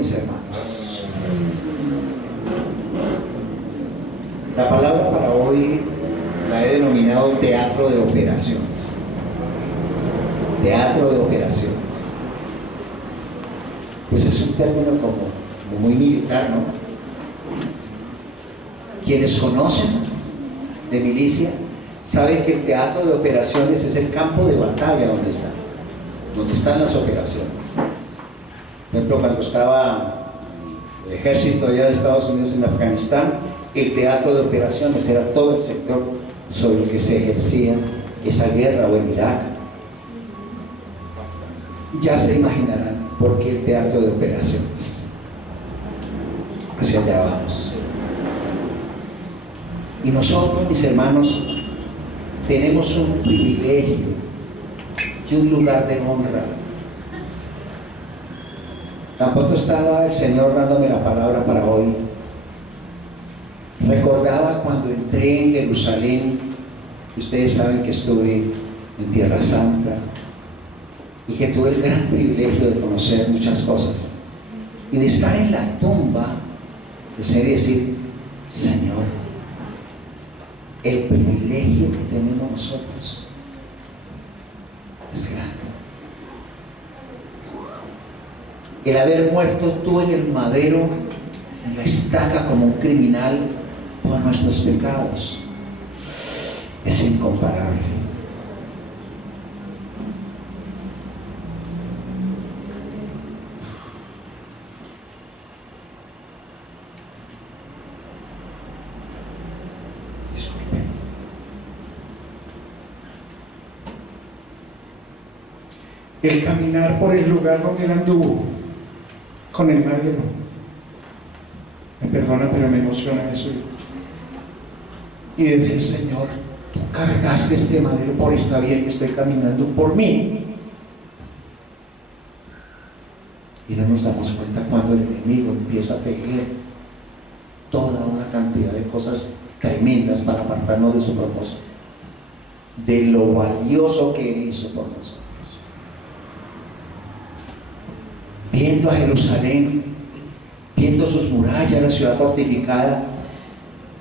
mis hermanos. La palabra para hoy la he denominado teatro de operaciones. Teatro de operaciones. Pues es un término como muy militar, ¿no? Quienes conocen de milicia saben que el teatro de operaciones es el campo de batalla donde están las operaciones. Por ejemplo, cuando estaba el ejército allá de Estados Unidos en Afganistán, el teatro de operaciones era todo el sector sobre el que se ejercía esa guerra, o en Irak. Ya se imaginarán por qué el teatro de operaciones. Hacia allá vamos. Y nosotros, mis hermanos, tenemos un privilegio y un lugar de honra. Tampoco estaba el Señor dándome la palabra para hoy. Recordaba cuando entré en Jerusalén, ustedes saben que estuve en Tierra Santa y que tuve el gran privilegio de conocer muchas cosas y de estar en la tumba, de decir, Señor, el privilegio que tenemos nosotros es grande. El haber muerto tú en el madero, en la estaca como un criminal por nuestros pecados, es incomparable. El caminar por el lugar donde él anduvo con el madero, me perdona pero me emociona eso, y decir, Señor, tú cargaste este madero, por esta vía que estoy caminando, por mí. Y no nos damos cuenta cuando el enemigo empieza a tejer toda una cantidad de cosas tremendas para apartarnos de su propósito, de lo valioso que él hizo por nosotros. Viendo a Jerusalén, viendo sus murallas, la ciudad fortificada,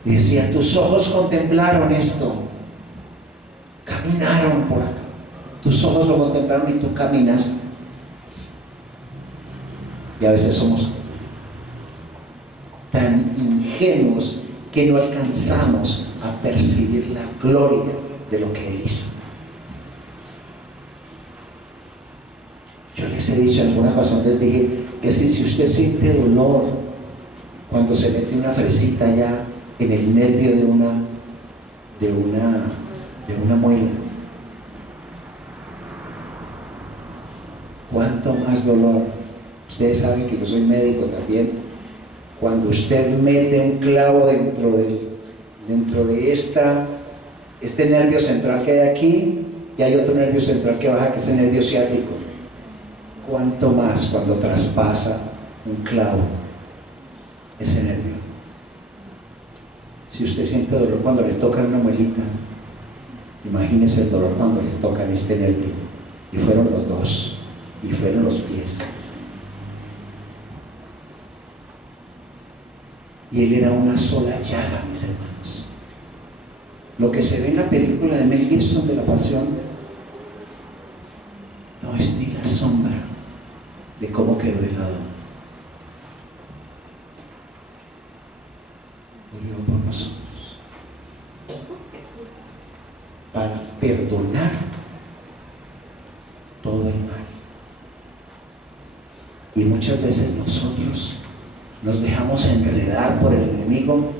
y decía, tus ojos contemplaron esto, caminaron por acá, tus ojos lo contemplaron y tú caminaste. Y a veces somos tan ingenuos que no alcanzamos a percibir la gloria de lo que él hizo. Yo les he dicho en alguna ocasión, les dije que si usted siente dolor cuando se mete una fresita allá en el nervio de una muela, ¿cuánto más dolor? Ustedes saben que yo soy médico también. Cuando usted mete un clavo dentro de este nervio central que hay aquí, y hay otro nervio central que baja, que es el nervio ciático. ¿Cuánto más cuando traspasa un clavo ese nervio? Si usted siente dolor cuando le tocan una muelita, imagínese el dolor cuando le tocan este nervio. Y fueron los dos, y fueron los pies. Y él era una sola llaga, mis hermanos. Lo que se ve en la película de Mel Gibson de La Pasión no es ni la sombra de cómo quedó helado. Murió por nosotros para perdonar todo el mal. Y muchas veces nosotros nos dejamos enredar por el enemigo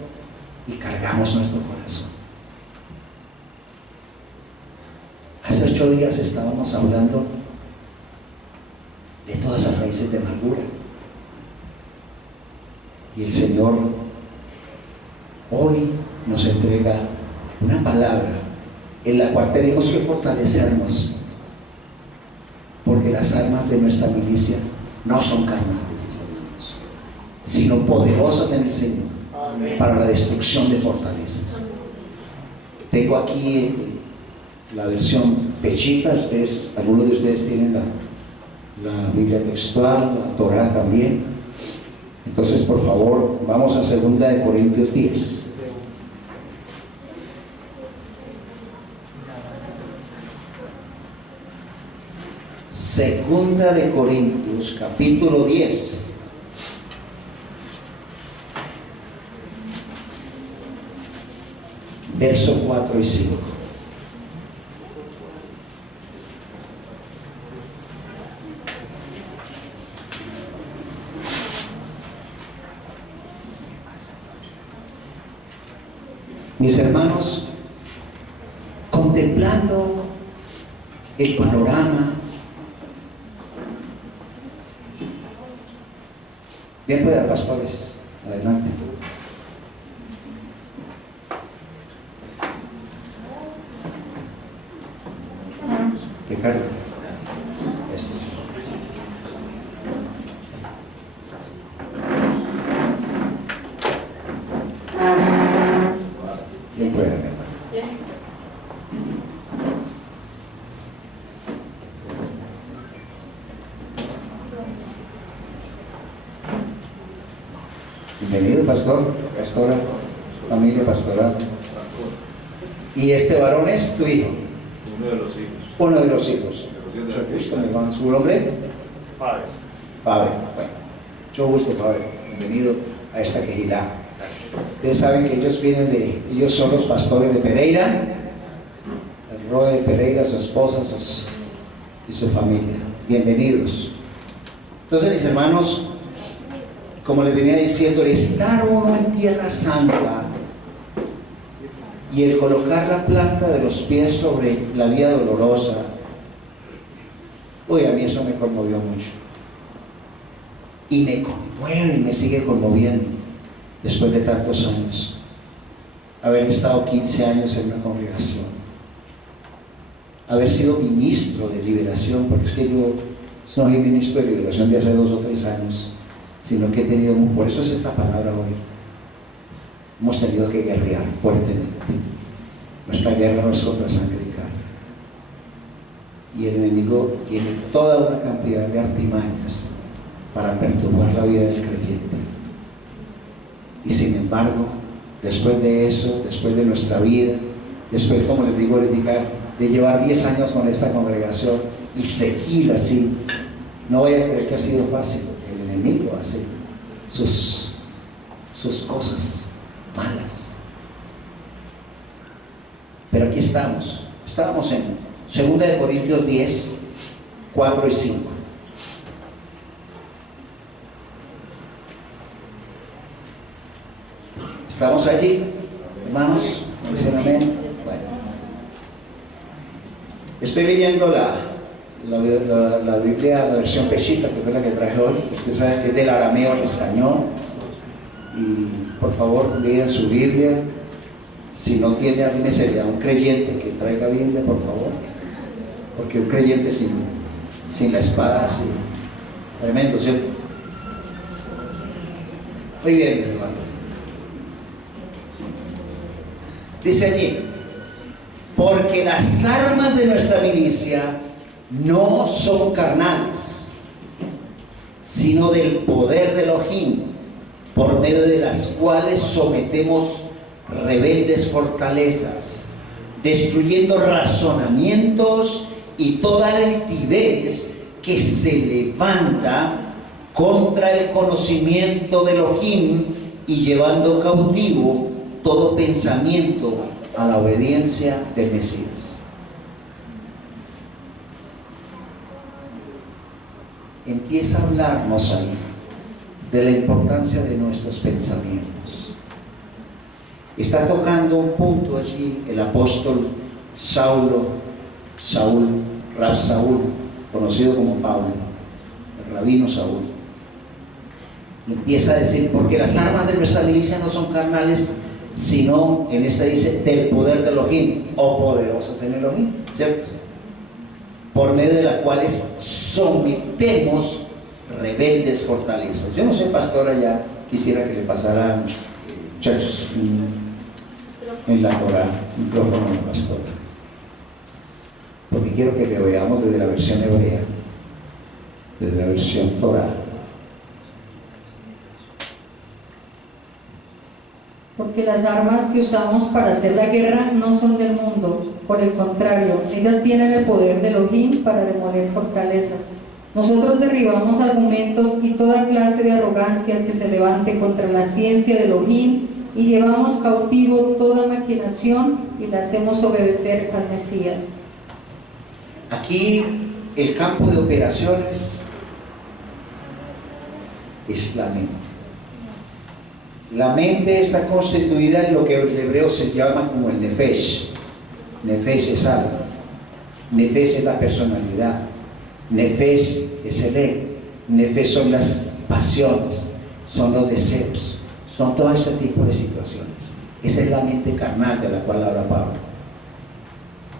y cargamos nuestro corazón. Hace 8 días estábamos hablando de todas las raíces de amargura, y el Señor hoy nos entrega una palabra en la cual tenemos que fortalecernos, porque las armas de nuestra milicia no son carnales, sino poderosas en el Señor. Amén. Para la destrucción de fortalezas. Tengo aquí la versión Pechita. Algunos de ustedes tienen la Biblia textual, la Torá también. Entonces, por favor, vamos a 2 Corintios 10. Segunda de Corintios, capítulo 10. Versos 4 y 5. Mis hermanos, contemplando el panorama, bien pueda, pastores, adelante. Ricardo. Eso. Bien pueda, mi hermano. Bienvenido, pastor, pastora, familia pastoral. ¿Y este varón es tu hijo? Uno de los hijos. Uno de los hijos. Mucho gusto, mi hermano. ¿Su nombre? Padre. Faber. Bueno, mucho gusto, Faber. Bienvenido a esta quejidad. Ustedes saben que ellos son los pastores de Pereira, el Roe de Pereira, su esposa y su familia. Bienvenidos. Entonces, mis hermanos, como les venía diciendo, el estar uno en Tierra Santa y el colocar la planta de los pies sobre la vía dolorosa, uy, a mí eso me conmovió mucho. Y me conmueve y me sigue conmoviendo después de tantos años. Haber estado 15 años en una congregación, haber sido ministro de liberación, porque es que yo no soy ministro de liberación de hace 2 o 3 años, sino que he tenido, por eso es esta palabra hoy. Hemos tenido que guerrear fuertemente. Nuestra guerra no es contra sangre y carne. Y el enemigo tiene toda una cantidad de artimañas para perturbar la vida del creyente. Y sin embargo, después de eso, después de nuestra vida, después, como les digo, de llevar 10 años con esta congregación y seguir así, no voy a creer que ha sido fácil. El enemigo hace sus cosas malas. Pero aquí estamos en 2 Corintios 10, 4 y 5. ¿Estamos allí, hermanos? ¿Dicen amén? Bueno. Estoy leyendo la Biblia, la versión Peshitta, que fue la que traje hoy. Usted sabe que es del arameo al español. Y por favor, lean su Biblia. Si no tiene, arrímese a un creyente que traiga Biblia, por favor. Porque un creyente sin la espada, así, tremendo, ¿cierto? Muy bien, mis hermanos. Dice allí: porque las armas de nuestra milicia no son carnales, sino del poder de Elohim, por medio de las cuales sometemos rebeldes fortalezas, destruyendo razonamientos y toda altivez que se levanta contra el conocimiento de Elohim, y llevando cautivo todo pensamiento a la obediencia del Mesías. Empieza a hablarnos ahí de la importancia de nuestros pensamientos. Está tocando un punto allí el apóstol Rab Saúl, conocido como Pablo, el rabino Saúl. Empieza a decir: porque las armas de nuestra milicia no son carnales, sino, en esta dice, del poder de Elohim, o poderosas en Elohim, ¿cierto? Por medio de las cuales sometemos rebeldes fortalezas. Yo no soy pastora, ya quisiera que le pasaran, muchachos, en la Torah, micrófono a la pastora, porque quiero que le veamos desde la versión hebrea, desde la versión Torah. porque las armas que usamos para hacer la guerra no son del mundo, por el contrario, ellas tienen el poder de Elohim para demoler fortalezas. Nosotros derribamos argumentos y toda clase de arrogancia que se levante contra la ciencia de Elohim y llevamos cautivo toda maquinación y la hacemos obedecer al Mesías. Aquí el campo de operaciones es la mente. La mente está constituida en lo que en hebreo se llama como el nefesh. Nefesh es alma, nefesh es la personalidad, nefesh es el ego, nefesh son las pasiones, son los deseos, son todo este tipo de situaciones. Esa es la mente carnal de la cual habla Pablo.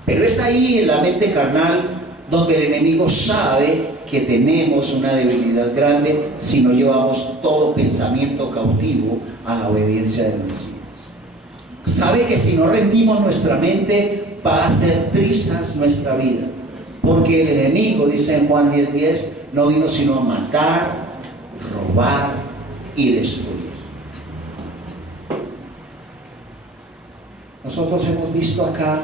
Pero es ahí en la mente carnal donde el enemigo sabe que tenemos una debilidad grande si no llevamos todo pensamiento cautivo a la obediencia del Mesías. Sabe que si no rendimos nuestra mente va a hacer trizas nuestra vida, porque el enemigo, dice en Juan 10:10, no vino sino a matar, robar y destruir. Nosotros hemos visto acá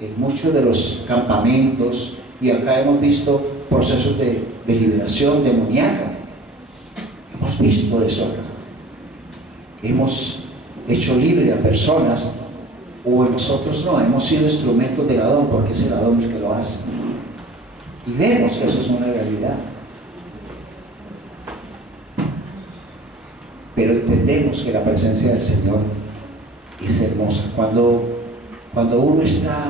en muchos de los campamentos y acá hemos visto procesos de liberación demoníaca. Hemos visto eso acá. Hemos hecho libre a personas, o nosotros no, hemos sido instrumentos del Adón, porque es el Adón el que lo hace. Y vemos que eso es una realidad. Pero entendemos que la presencia del Señor es hermosa. Cuando uno está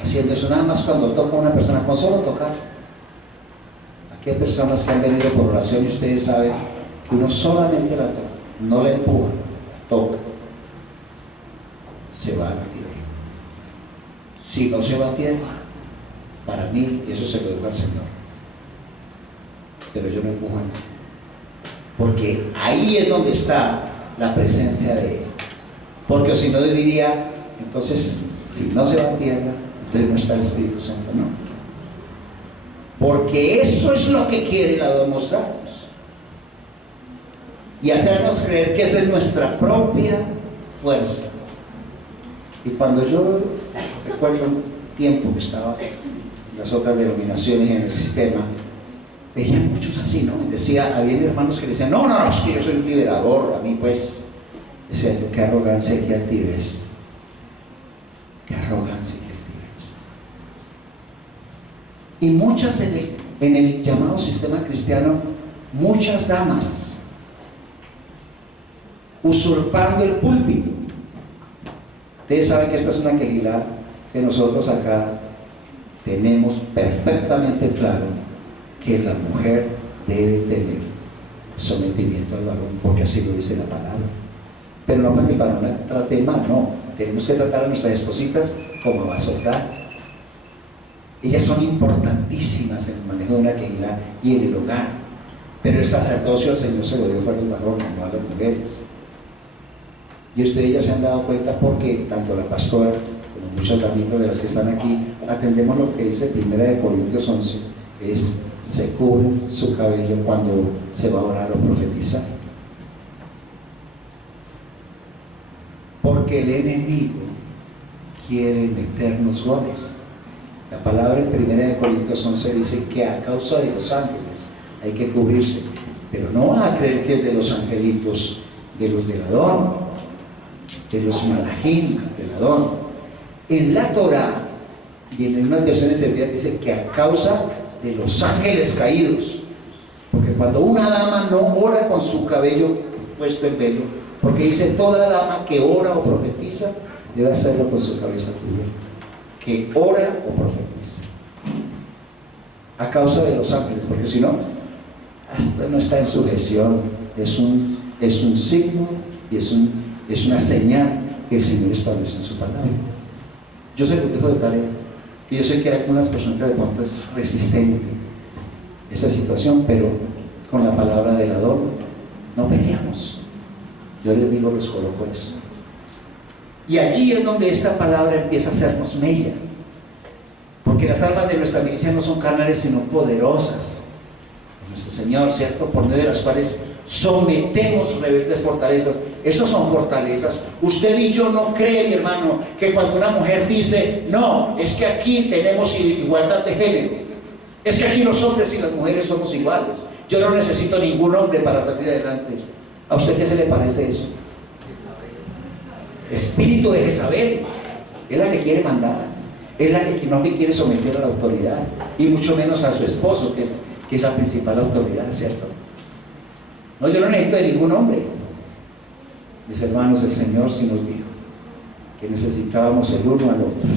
haciendo eso, nada más cuando toca a una persona, con solo tocar. Aquí hay personas que han venido por oración y ustedes saben que uno solamente la toca, no la empuja, toca, se va a la tierra. Si no se va a tierra, para mí eso se lo dejo al Señor, pero yo no empujo a nadie, porque ahí es donde está la presencia de Él. Porque si no, yo diría, entonces si no se va a tierra, entonces no está el Espíritu Santo. No, porque eso es lo que quiere el Adón mostrarnos y hacernos creer que esa es nuestra propia fuerza. Y cuando yo recuerdo un tiempo que estaba en las otras denominaciones en el sistema, veía muchos así, ¿no? Decía, había hermanos que decían, no, es que yo soy un liberador. A mí pues, decía yo, qué arrogancia y qué altivez. Qué arrogancia y qué altivez. Y muchas en el llamado sistema cristiano, muchas damas usurpando el púlpito. Ustedes saben que esta es una quejilá que nosotros acá tenemos perfectamente claro, que la mujer debe tener sometimiento al varón, porque así lo dice la palabra. Pero no para que el varón la trate mal, no. Tenemos que tratar a nuestras espositas como va a soltar. Ellas son importantísimas en el manejo de una quejilá y en el hogar. Pero el sacerdocio al Señor se lo dio fue a los varones, no a las mujeres. Y ustedes ya se han dado cuenta porque tanto la pastora como muchas también de las que están aquí atendemos lo que dice 1 Corintios 11, es se cubre su cabello cuando se va a orar o profetizar. Porque el enemigo quiere meternos goles. La palabra en 1 Corintios 11 dice que a causa de los ángeles hay que cubrirse, pero no van a creer que es de los angelitos, de los del Adón, de los malajim del Adón. En la Torah y en unas versiones hebreas dice que a causa de los ángeles caídos, porque cuando una dama no ora con su cabello puesto en velo, porque dice toda dama que ora o profetiza debe hacerlo con su cabeza cubierta, que ora o profetiza, a causa de los ángeles, porque si no, hasta no está en sujeción. Es un signo y es una señal que el Señor estableció en su palabra. Yo se lo dejo de tarea, y yo sé que hay algunas personas que de pronto es resistente esa situación, pero con la palabra del Adón no peleamos. Yo les digo, los coloco eso. Y allí es donde esta palabra empieza a hacernos mella, porque las armas de nuestra milicia no son carnales sino poderosas de nuestro Señor, ¿cierto? Por medio de las cuales sometemos rebeldes fortalezas. Esos son fortalezas. Usted y yo no cree, mi hermano, que cuando una mujer dice, no, es que aquí tenemos igualdad de género, es que aquí los hombres y las mujeres somos iguales, yo no necesito ningún hombre para salir adelante. ¿A usted qué se le parece eso? Espíritu de Jezabel. Es la que quiere mandar, es la que no quiere someter a la autoridad, y mucho menos a su esposo, que es la principal autoridad, ¿cierto? No, yo no necesito de ningún hombre. Mis hermanos, el Señor sí nos dijo que necesitábamos el uno al otro.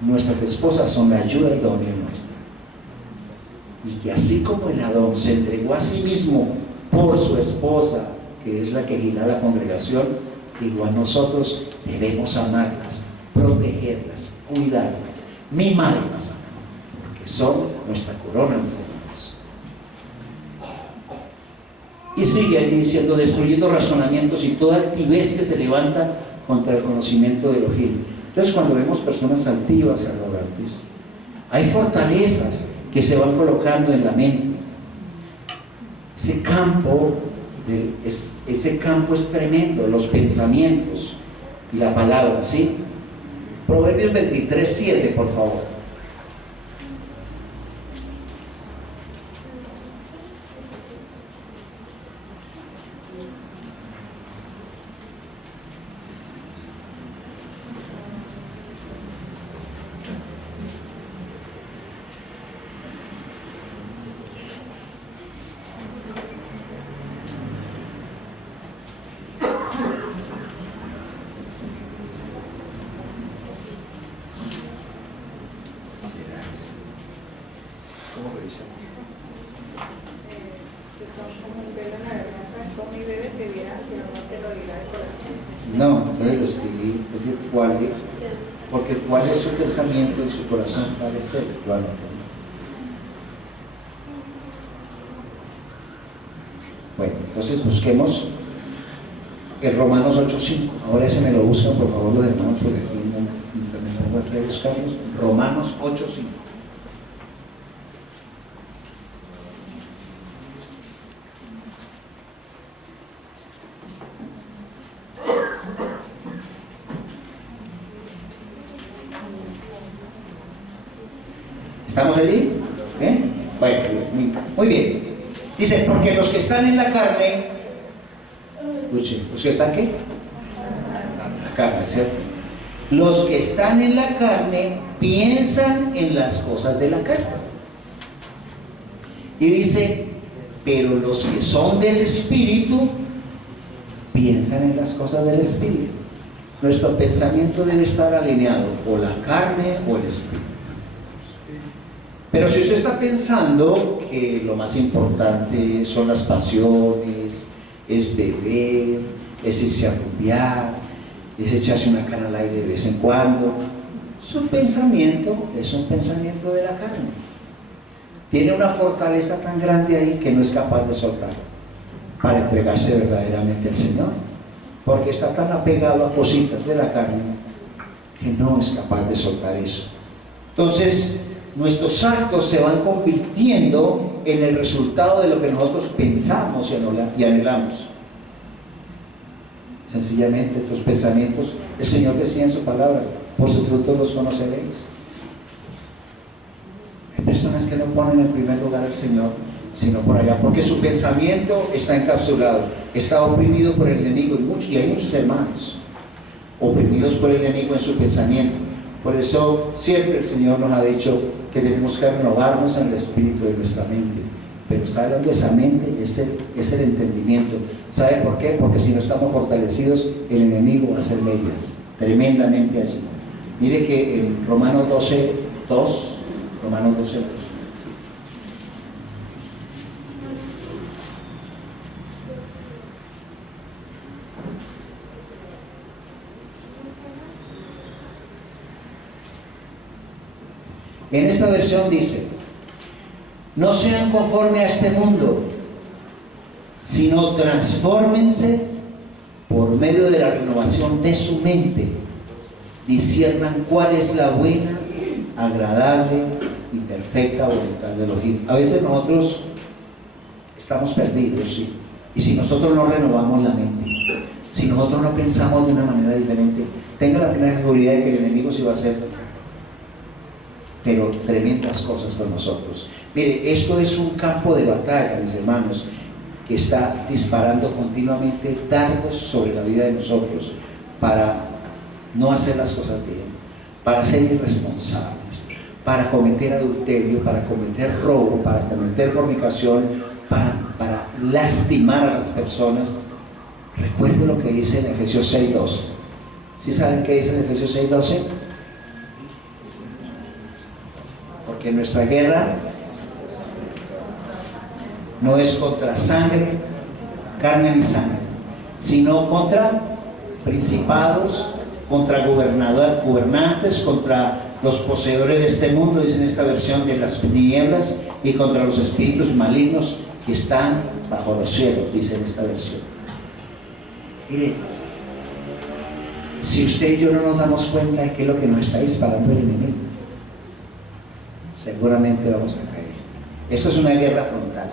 Nuestras esposas son la ayuda idónea nuestra, y que así como el Adón se entregó a sí mismo por su esposa, que es la que guía la congregación, igual nosotros debemos amarlas, protegerlas, cuidarlas, mimarlas, porque son nuestra corona, mis hermanos. Y sigue ahí diciendo, destruyendo razonamientos y toda altivez que se levanta contra el conocimiento de Elohim. Entonces, cuando vemos personas altivas, arrogantes, hay fortalezas que se van colocando en la mente. Ese campo es tremendo, los pensamientos y la palabra, ¿sí? Proverbios 23:7, por favor. No, entonces lo escribí, es decir, porque cuál es su pensamiento en su corazón, tal es él, lo anoté. Bueno, entonces busquemos el Romanos 8:5. Ahora ese me lo buscan, por favor, los hermanos, porque aquí no me voy a buscarlos. Romanos 8:5. ¿Estamos allí? ¿Bien? Bueno, muy bien. Dice, porque los que están en la carne, escuche, ¿los que están qué? La carne, ¿cierto? Los que están en la carne piensan en las cosas de la carne. Y dice, pero los que son del Espíritu piensan en las cosas del Espíritu. Nuestro pensamiento debe estar alineado o la carne o el Espíritu. Pero si usted está pensando que lo más importante son las pasiones, es beber, es irse a rumbear, es echarse una cana al aire de vez en cuando, su pensamiento es un pensamiento de la carne. Tiene una fortaleza tan grande ahí que no es capaz de soltar para entregarse verdaderamente al Señor, porque está tan apegado a cositas de la carne que no es capaz de soltar eso. Entonces, nuestros actos se van convirtiendo en el resultado de lo que nosotros pensamos y anhelamos. Sencillamente, tus pensamientos, el Señor decía en su palabra, por sus frutos los conoceréis. Hay personas que no ponen en primer lugar al Señor, sino por allá, porque su pensamiento está encapsulado, está oprimido por el enemigo, y hay muchos hermanos oprimidos por el enemigo en su pensamiento. Por eso siempre el Señor nos ha dicho que tenemos que renovarnos en el espíritu de nuestra mente. Pero está hablando de esa mente, es el entendimiento. ¿Sabe por qué? Porque si no estamos fortalecidos, el enemigo va a ser medio, tremendamente allí. Mire que en Romanos 12:2, en esta versión dice, no sean conforme a este mundo, sino transfórmense por medio de la renovación de su mente, disciernan cuál es la buena, agradable y perfecta voluntad de Elohim. A veces nosotros estamos perdidos, ¿sí? Y si nosotros no renovamos la mente, Si nosotros no pensamos de una manera diferente, tenga la plena seguridad de que el enemigo sí va a hacer, pero tremendas cosas con nosotros. Mire, esto es un campo de batalla, mis hermanos, que está disparando continuamente dardos sobre la vida de nosotros para no hacer las cosas bien, para ser irresponsables, para cometer adulterio, para cometer robo, para cometer fornicación, para lastimar a las personas. Recuerde lo que dice en Efesios 6:12. ¿Sí saben qué dice en Efesios 6:12? Porque nuestra guerra no es contra sangre, carne ni sangre, sino contra principados, contra gobernantes, contra los poseedores de este mundo, dice en esta versión, de las tinieblas, y contra los espíritus malignos que están bajo los cielos, dice en esta versión. Mire, si usted y yo no nos damos cuenta de qué es lo que nos está disparando el enemigo, seguramente vamos a caer. Esto es una guerra frontal.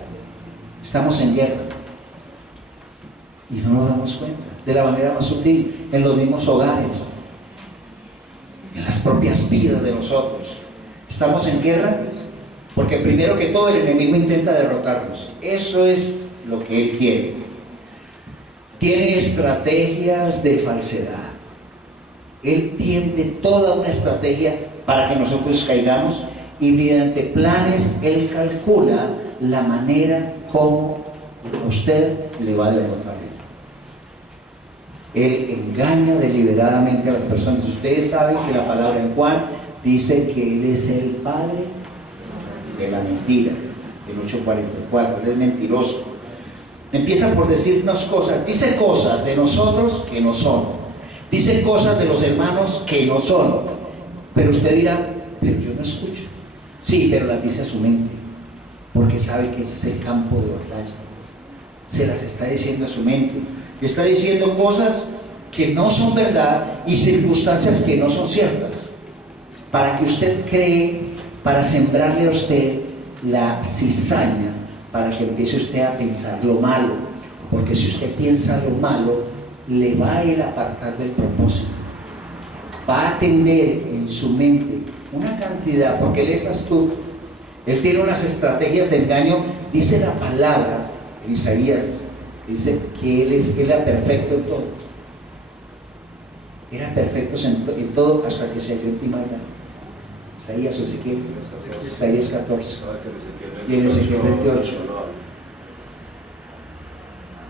Estamos en guerra y no nos damos cuenta, de la manera más sutil, en los mismos hogares, en las propias vidas de nosotros. Estamos en guerra porque primero que todo el enemigo intenta derrotarnos. Eso es lo que él quiere. Tiene estrategias de falsedad. Él tiende toda una estrategia para que nosotros caigamos, y mediante planes él calcula la manera como usted le va a derrotar. Él engaña deliberadamente a las personas. Ustedes saben que la palabra en Juan dice que él es el padre de la mentira, el 8:44. Él es mentiroso. Empieza por decirnos cosas, dice cosas de nosotros que no son, dice cosas de los hermanos que no son, pero usted dirá, pero yo no escucho. Sí, pero las dice a su mente, porque sabe que ese es el campo de batalla. Se las está diciendo a su mente. Está diciendo cosas que no son verdad y circunstancias que no son ciertas, para que usted cree, para sembrarle a usted la cizaña, para que empiece usted a pensar lo malo, porque si usted piensa lo malo, le va a ir a apartar del propósito. Va a tender en su mente una cantidad, porque él es astuto, él tiene unas estrategias de engaño. Dice la palabra en Isaías, dice que él era perfecto en todo. Era perfecto en todo hasta que se halló en ti maldad. Isaías o Ezequiel, Isaías 14 y en Ezequiel 28.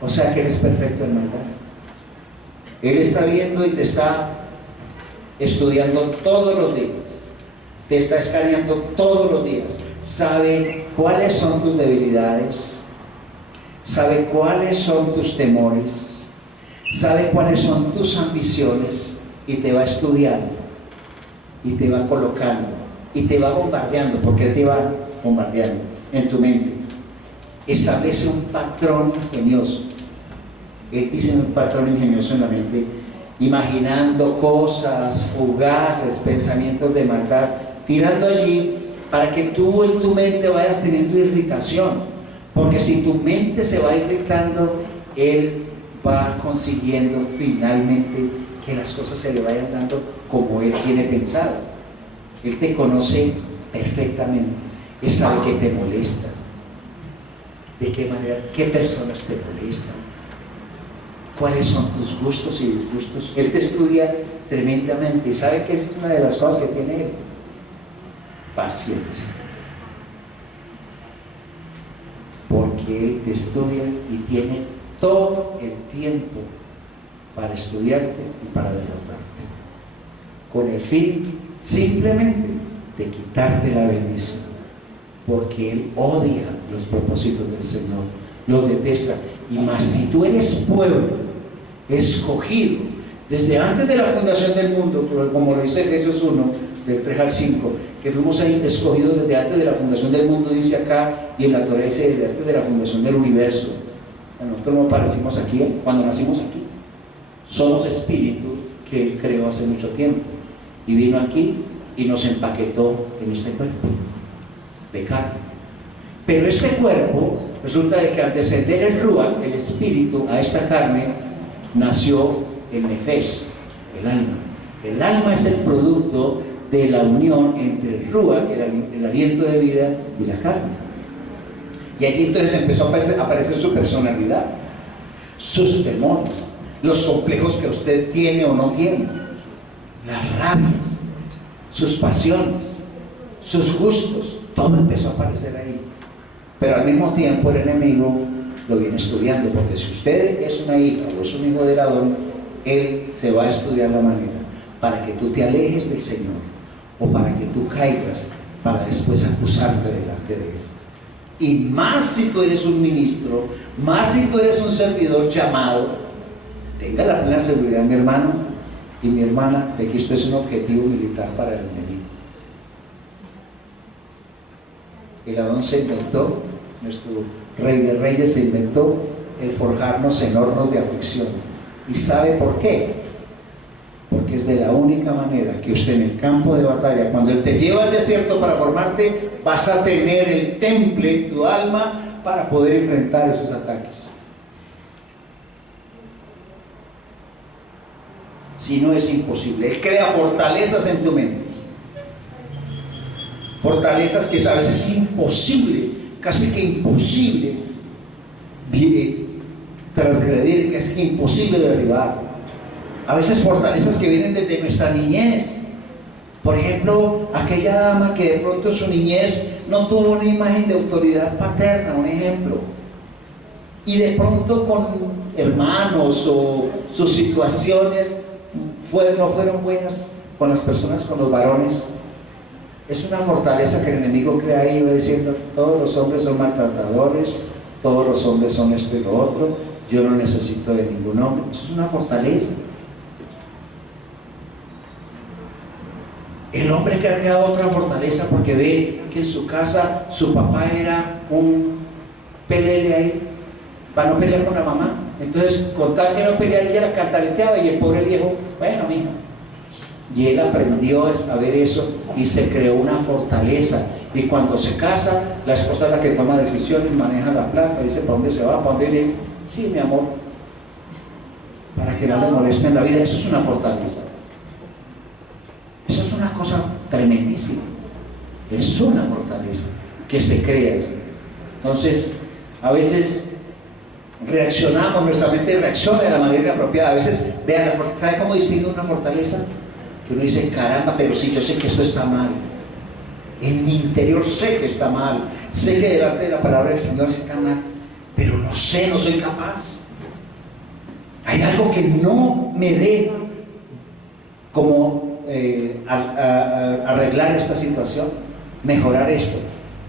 O sea que él es perfecto en maldad. Él está viendo y te está estudiando todos los días, te está escaneando todos los días, sabe cuáles son tus debilidades, sabe cuáles son tus temores, sabe cuáles son tus ambiciones, y te va estudiando y te va colocando y te va bombardeando, porque él te va bombardeando en tu mente. Establece un patrón ingenioso. Él dice un patrón ingenioso en la mente, imaginando cosas fugaces, pensamientos de maldad, tirando allí para que tú en tu mente vayas teniendo irritación, porque si tu mente se va irritando, él va consiguiendo finalmente que las cosas se le vayan dando como él tiene pensado. Él te conoce perfectamente, él sabe qué te molesta, de qué manera, qué personas te molestan, cuáles son tus gustos y disgustos. Él te estudia tremendamente y sabe que es una de las cosas que tiene él: paciencia, porque él te estudia y tiene todo el tiempo para estudiarte y para derrotarte, con el fin simplemente de quitarte la bendición, porque él odia los propósitos del Señor, los detesta. Y más si tú eres pueblo escogido desde antes de la fundación del mundo, como lo dice Efesios 1 del 3 al 5, que fuimos ahí escogidos desde antes de la fundación del mundo, dice acá, y en la Torá dice desde antes de la fundación del universo. Nosotros no aparecimos aquí cuando nacimos aquí, somos espíritu que él creó hace mucho tiempo y vino aquí y nos empaquetó en este cuerpo de carne. Pero este cuerpo, resulta de que al descender el Ruach, el espíritu, a esta carne, nació el nefesh, el alma. El alma es el producto de la unión entre el ruach, el aliento de vida, y la carne. Y allí entonces empezó a aparecer su personalidad, sus temores, los complejos que usted tiene o no tiene, las rabias, sus pasiones, sus gustos, todo empezó a aparecer ahí. Pero al mismo tiempo el enemigo lo viene estudiando, porque si usted es una hija o es un hijo del Adón, él se va a estudiar la manera para que tú te alejes del Señor o para que tú caigas, para después acusarte delante de él. Y más si tú eres un ministro, más si tú eres un servidor llamado, tenga la plena seguridad, mi hermano y mi hermana, de que esto es un objetivo militar para el enemigo. El Adón se inventó, nuestro Rey de Reyes se inventó el forjarnos en hornos de aflicción. ¿Y sabe por qué? Porque es de la única manera que usted en el campo de batalla, cuando Él te lleva al desierto para formarte, vas a tener el temple en tu alma para poder enfrentar esos ataques. Si no, es imposible. Él crea fortalezas en tu mente, fortalezas que a veces es imposible, casi que imposible transgredir, que es imposible derribar. A veces fortalezas que vienen desde nuestra niñez. Por ejemplo, aquella dama que de pronto en su niñez no tuvo una imagen de autoridad paterna, un ejemplo, y de pronto con hermanos o sus situaciones no fueron buenas con las personas, con los varones. Es una fortaleza que el enemigo crea ahí, va diciendo: todos los hombres son maltratadores, todos los hombres son esto y lo otro, yo no necesito de ningún hombre. Eso es una fortaleza. El hombre que ha creado otra fortaleza porque ve que en su casa su papá era un pelele ahí, para no pelear con la mamá. Entonces, con tal que no pelear, ella la cantaleteaba y el pobre viejo, bueno, mijo. Y él aprendió a ver eso y se creó una fortaleza. Y cuando se casa, la esposa es la que toma decisiones, maneja la plata, dice para dónde se va, para dónde viene. Sí, mi amor, para que no le moleste en la vida. Eso es una fortaleza. Eso es una cosa tremendísima. Es una fortaleza que se crea. Entonces, a veces reaccionamos, nuestra mente reacciona de la manera apropiada. A veces, vean, ¿sabe cómo distingue una fortaleza? Que uno dice: caramba, pero sí, yo sé que esto está mal. En mi interior sé que está mal. Sé que delante de la palabra del Señor está mal, pero no sé, no soy capaz. Hay algo que no me deja como arreglar esta situación, mejorar esto.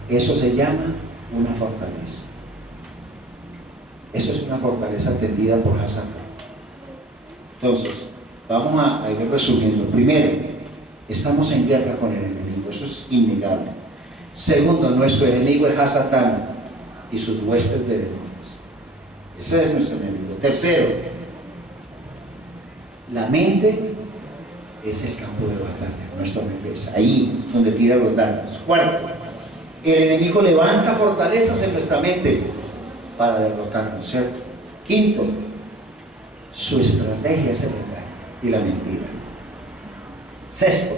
Eso se llama una fortaleza. Eso es una fortaleza atendida por Hasatán. Entonces, vamos a ir resumiendo. Primero, estamos en guerra con el enemigo, eso es innegable. Segundo, nuestro enemigo es Hasatán y sus huestes de demonios. Ese es nuestro enemigo. Tercero, la mente es el campo de batalla, nuestra defensa, ahí donde tira los dardos. Cuarto, el enemigo levanta fortalezas en nuestra mente para derrotarnos, ¿cierto? Quinto, su estrategia es el engaño y la mentira. Sexto,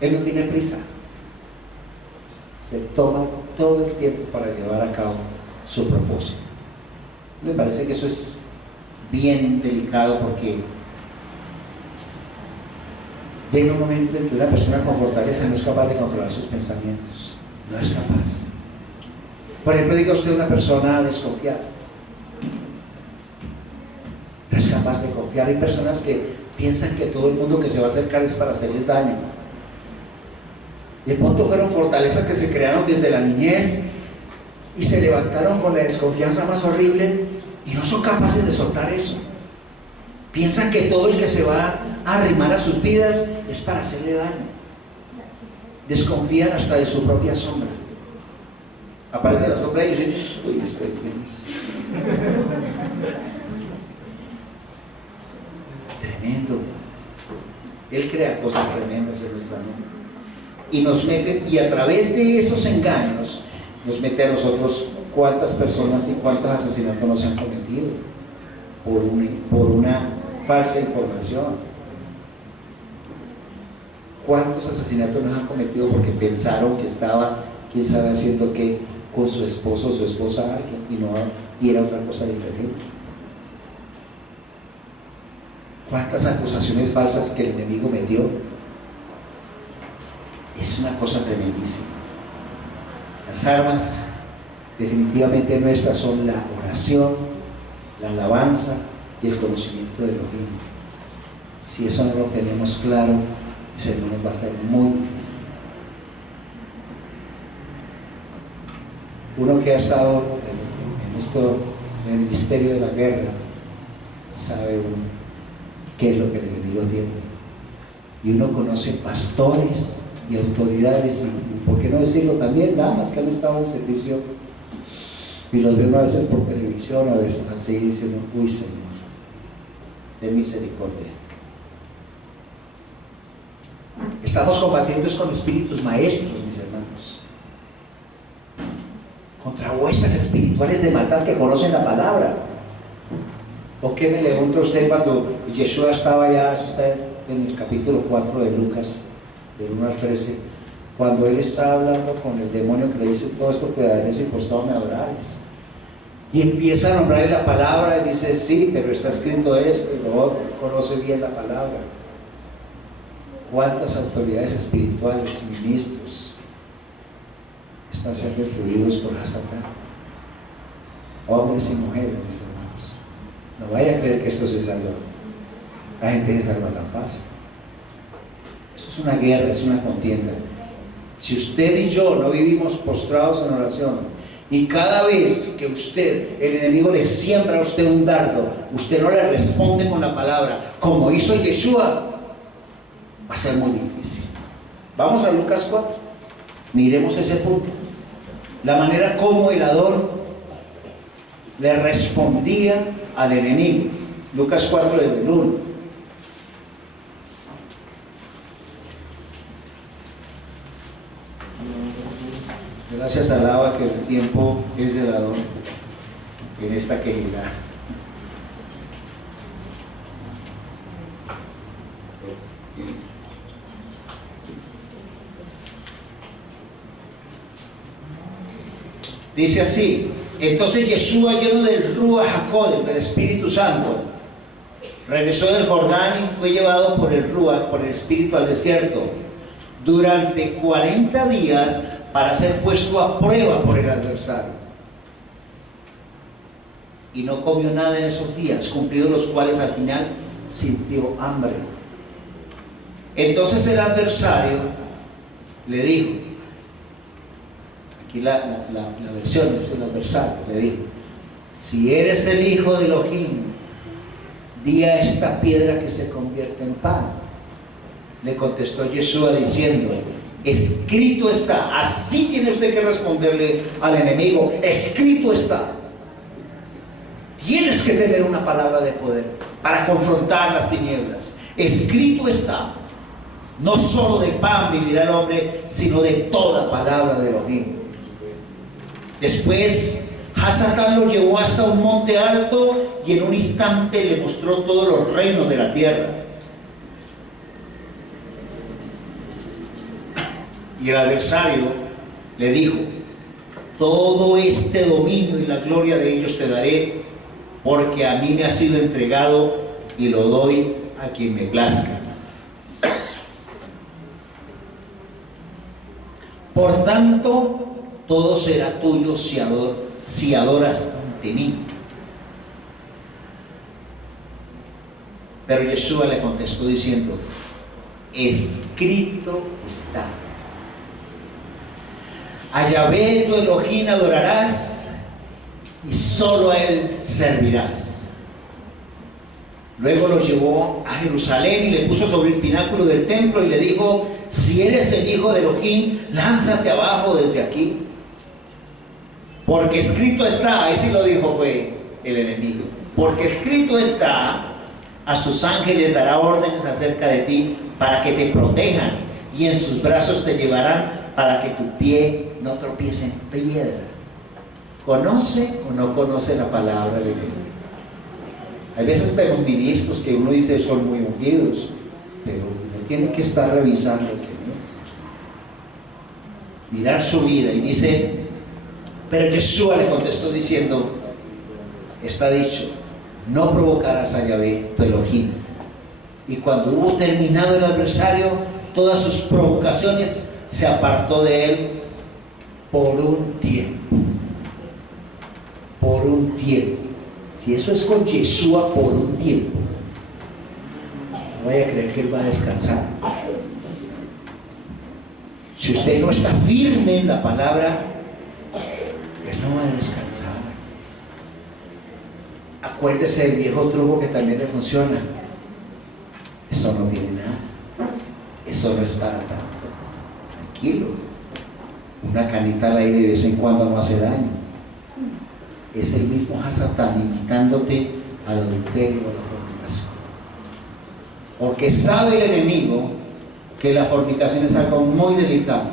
él no tiene prisa, se toma todo el tiempo para llevar a cabo su propósito. Me parece que eso es bien delicado, porque llega un momento en que una persona con fortaleza no es capaz de controlar sus pensamientos, no es capaz. Por ejemplo, diga usted una persona desconfiada, no es capaz de confiar. Hay personas que piensan que todo el mundo que se va a acercar es para hacerles daño. De pronto fueron fortalezas que se crearon desde la niñez y se levantaron con la desconfianza más horrible y no son capaces de soltar eso. Piensan que todo el que se va a arrimar a sus vidas es para hacerle daño. Desconfían hasta de su propia sombra. Aparece la sombra y dicen: uy, estoy feliz. Tremendo. Él crea cosas tremendas en nuestra mente y nos mete, y a través de esos engaños nos mete a nosotros cuántas personas y cuántos asesinatos nos han cometido por una falsa información. ¿Cuántos asesinatos nos han cometido porque pensaron que estaba, quién sabe, haciendo qué con su esposo o su esposa y era otra cosa diferente? ¿Cuántas acusaciones falsas que el enemigo metió? Es una cosa tremendísima. Las armas definitivamente nuestras son la oración, la alabanza y el conocimiento de Elohim. Si eso no lo tenemos claro, ese hermano va a ser muy difícil. Uno que ha estado en el misterio de la guerra, sabe uno qué es lo que el enemigo tiene. Y uno conoce pastores y autoridades, y por qué no decirlo también, damas que han estado en servicio, y los veo a veces por televisión, a veces así, y dice uno, uy Señor, ten misericordia. Estamos combatiendo con espíritus maestros, mis hermanos, contra huestes espirituales de maldad que conocen la palabra. ¿O qué me pregunta usted cuando Yeshua estaba ya, eso está en el capítulo 4 de Lucas, del 1 al 13, cuando él está hablando con el demonio que le dice todo esto te daré si por todo me adorares? Y empieza a nombrarle la palabra y dice, sí, pero está escrito esto y lo otro, conoce bien la palabra. ¿Cuántas autoridades espirituales y ministros están siendo influidos por Hasatán? Hombres y mujeres, mis hermanos. No vaya a creer que esto se salva. La gente se salva tan fácil. Eso es una guerra, es una contienda. Si usted y yo no vivimos postrados en oración, y cada vez que el enemigo le siembra a usted un dardo, usted no le responde con la palabra, como hizo Yeshua, va a ser muy difícil. Vamos a Lucas 4, miremos ese punto. La manera como el Adón le respondía al enemigo. Lucas 4 desde el 1. Gracias a Alaba que el tiempo es del Adón en esta quejida. Dice así: entonces Yeshua, lleno del Ruach HaKodesh, del Espíritu Santo, regresó del Jordán y fue llevado por el Ruach, por el Espíritu, al desierto durante 40 días para ser puesto a prueba por el adversario. Y no comió nada en esos días, cumplidos los cuales al final sintió hambre. Entonces el adversario le dijo, aquí la versión es el adversario, le dijo, si eres el hijo de Elohim, di a esta piedra que se convierte en pan. Le contestó Yeshua diciendo, escrito está. Así tiene usted que responderle al enemigo, escrito está. Tienes que tener una palabra de poder para confrontar las tinieblas. Escrito está. No solo de pan vivirá el hombre, sino de toda palabra de Elohim. Después Hasatán lo llevó hasta un monte alto y en un instante le mostró todos los reinos de la tierra. Y el adversario le dijo, todo este dominio y la gloria de ellos te daré, porque a mí me ha sido entregado y lo doy a quien me plazca. Por tanto, todo será tuyo si adoras ante mí. Pero Yeshua le contestó diciendo, escrito está. A Yahvé tu Elohim adorarás y solo a él servirás. Luego lo llevó a Jerusalén y le puso sobre el pináculo del templo y le dijo, si eres el hijo de Elohim, lánzate abajo desde aquí. Porque escrito está, ahí sí lo dijo fue el enemigo, porque escrito está, a sus ángeles dará órdenes acerca de ti para que te protejan y en sus brazos te llevarán para que tu pie no tropiece en piedra. ¿Conoce o no conoce la palabra del enemigo? Hay veces vemos ministros que uno dice son muy ungidos, pero uno tiene que estar revisando quién es. Mirar su vida y dice, pero Yeshua le contestó diciendo, está dicho, no provocarás a Yahvé tu Elohim. Y cuando hubo terminado el adversario, todas sus provocaciones, se apartó de él por un tiempo. Por un tiempo. Si eso es con Yeshua por un tiempo, no vaya a creer que él va a descansar. Si usted no está firme en la palabra, él no va a descansar. Acuérdese del viejo truco que también le funciona. Eso no tiene nada. Eso no es para tanto. Tranquilo. Una canita al aire de vez en cuando no hace daño. Es el mismo Hasatán invitándote al adulterio o a la fornicación. Porque sabe el enemigo que la fornicación es algo muy delicado.